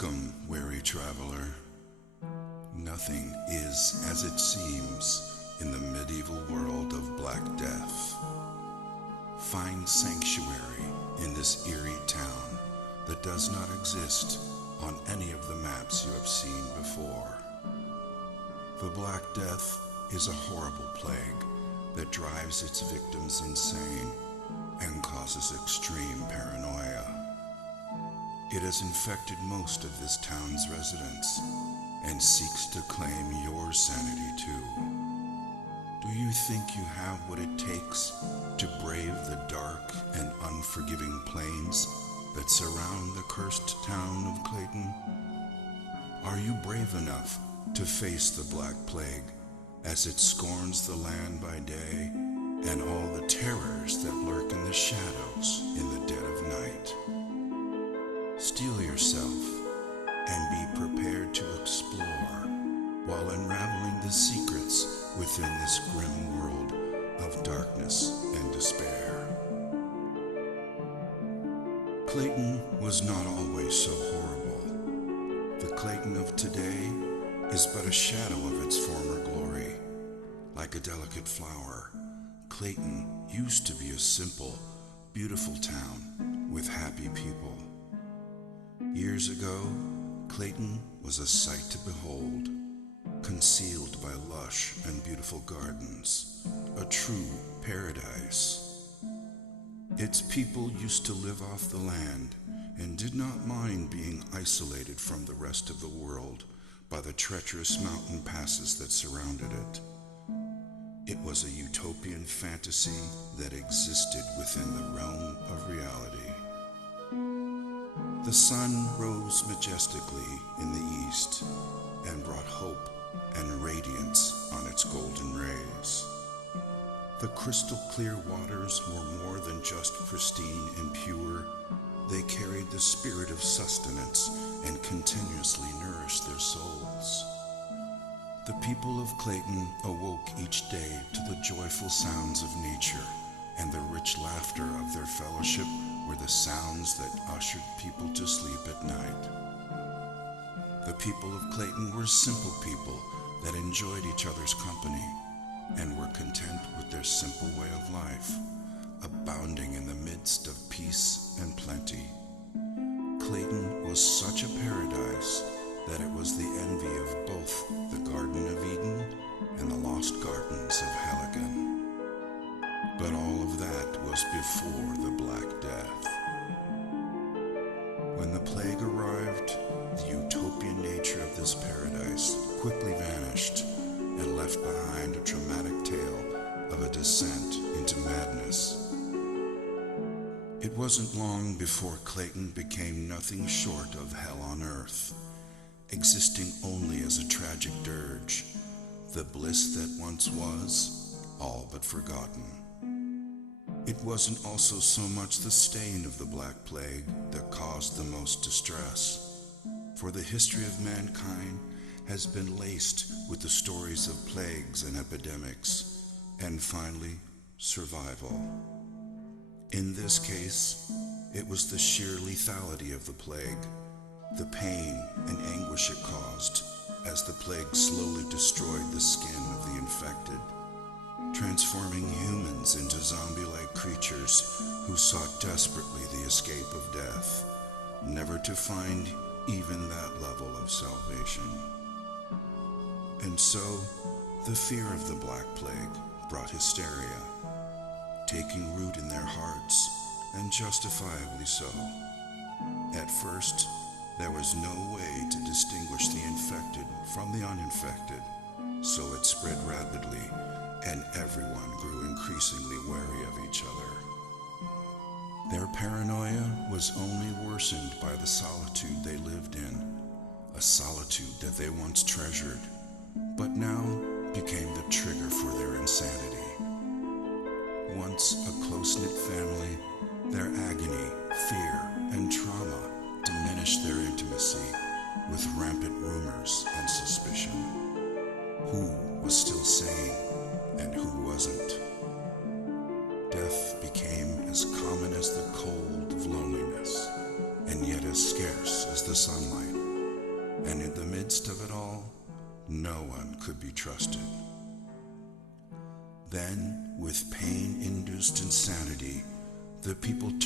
Welcome, weary traveler. Nothing is as it seems in the medieval world of Black Death. Find sanctuary in this eerie town that does not exist on any of the maps you have seen before. The Black Death is a horrible plague that drives its victims insane and causes extreme paranoia. It has infected most of this town's residents and seeks to claim your sanity too. Do you think you have what it takes to brave the dark and unforgiving plains that surround the cursed town of Clayton? Are you brave enough to face the Black Plague as it scorns the land by day and all the terrors that lurk in the shadows in the dead of night? Steel yourself and be prepared to explore while unraveling the secrets within this grim world of darkness and despair. Clayton was not always so horrible. The Clayton of today is but a shadow of its former glory. Like a delicate flower, Clayton used to be a simple, beautiful town with happy people. Years ago, Clayton was a sight to behold, concealed by lush and beautiful gardens, a true paradise. Its people used to live off the land and did not mind being isolated from the rest of the world by the treacherous mountain passes that surrounded it. It was a utopian fantasy that existed within the realm of reality. The sun rose majestically in the east and brought hope and radiance on its golden rays. The crystal clear waters were more than just pristine and pure. They carried the spirit of sustenance and continuously nourished their souls. The people of Clayton awoke each day to the joyful sounds of nature, and the rich laughter of their fellowship were the sounds that ushered people to sleep at night. The people of Clayton were simple people that enjoyed each other's company and were content with their simple way of life, abounding in the midst of peace and plenty. Clayton was such a paradise that it was the envy of both the Garden of Eden and the lost gardens of Heligan. But all of that was before the Black Death. When the plague arrived, the utopian nature of this paradise quickly vanished and left behind a dramatic tale of a descent into madness. It wasn't long before Clayton became nothing short of hell on earth, existing only as a tragic dirge, the bliss that once was, all but forgotten. It wasn't also so much the stain of the Black Plague that caused the most distress, for the history of mankind has been laced with the stories of plagues and epidemics, and finally, survival. In this case, it was the sheer lethality of the plague, the pain and anguish it caused as the plague slowly destroyed the skin of the infected, transforming humans into zombie-like creatures who sought desperately the escape of death, never to find even that level of salvation. And so, the fear of the Black Plague brought hysteria, taking root in their hearts, and justifiably so. At first, there was no way to distinguish the infected from the uninfected, so it spread rapidly, and everyone grew increasingly wary of each other. Their paranoia was only worsened by the solitude they lived in, a solitude that they once treasured, but now became the trigger for their insanity. Once a close-knit family, their agony, fear, and trauma diminished their intimacy with rampant rumors and suspicion. Who was still sane and who wasn't? Death became as common as the cold of loneliness, and yet as scarce as the sunlight. and in the midst of it all, no one could be trusted. Then, with pain-induced insanity, the people turned